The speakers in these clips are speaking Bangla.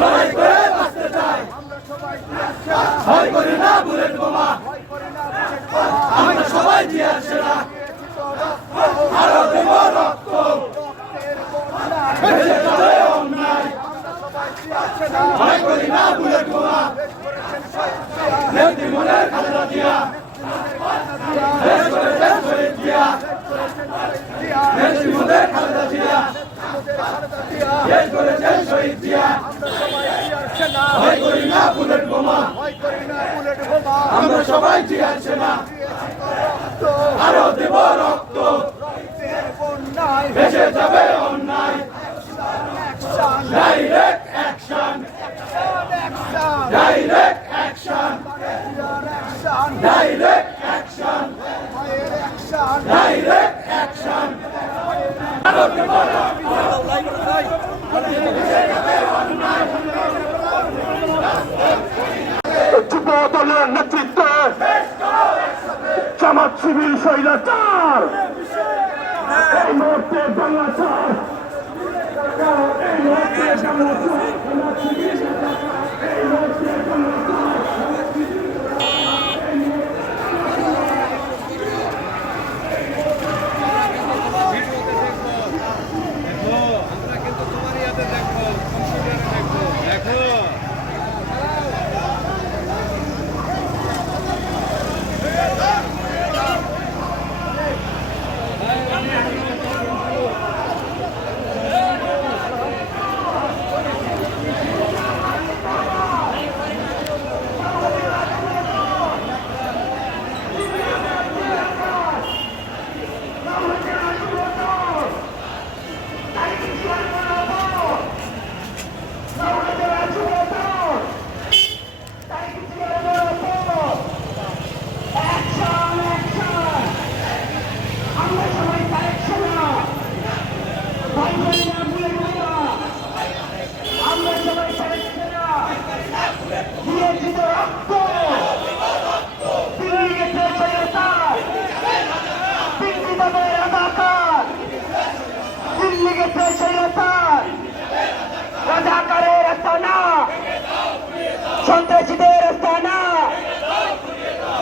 লড়াই করে বাঁচতে চাই। ভয় করি না বুলেট বোমা, আমরা সবাই জিয়ার সেনা। আরো দেব রক্ত, ভেসে যাবে অন্যায়। ভয় করি না বুলেট বোমা, নেত্রী মনের খালেদা জিয়া। দেশ করেছেন শহীদ জিয়া, নেত্রী মনের খালেদা জিয়া। দেশ করেছেন শহীদ জিয়া। ভয় করি না বুলেট বোমা, আমরা সবাই জিয়ার সেনা। আরো দেব রক্ত, ভেসে যাবে অন্যায়। Direct action, direct action, direct action, direct action. আরো দেব রক্ত, যুব দলের নেতৃত্বে জামাত শিবির স্বৈরাচার এই মুহূর্তে বাংলাচার, এই মুহূর্তে রাজাকারের আস্তানা, সন্ত্রাসীদের আস্তানা,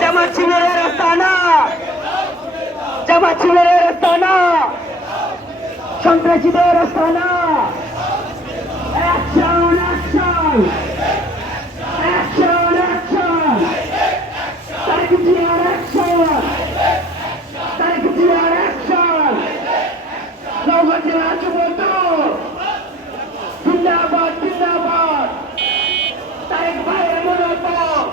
জামাত শিবিরের আস্তানা, জামাত শিবিরের আস্তানা, সন্ত্রাসীদের আস্তানা। Action, action, action, action, Tarique জিয়ার অ্যাকশন, তারেক জিয়ার অ্যাকশন। নওগাঁ জেলা যুবদল জিন্দাবাদ, জিন্দাবাদ। তারেক ভাইয়ের মনোবল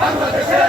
বাংলাদেশে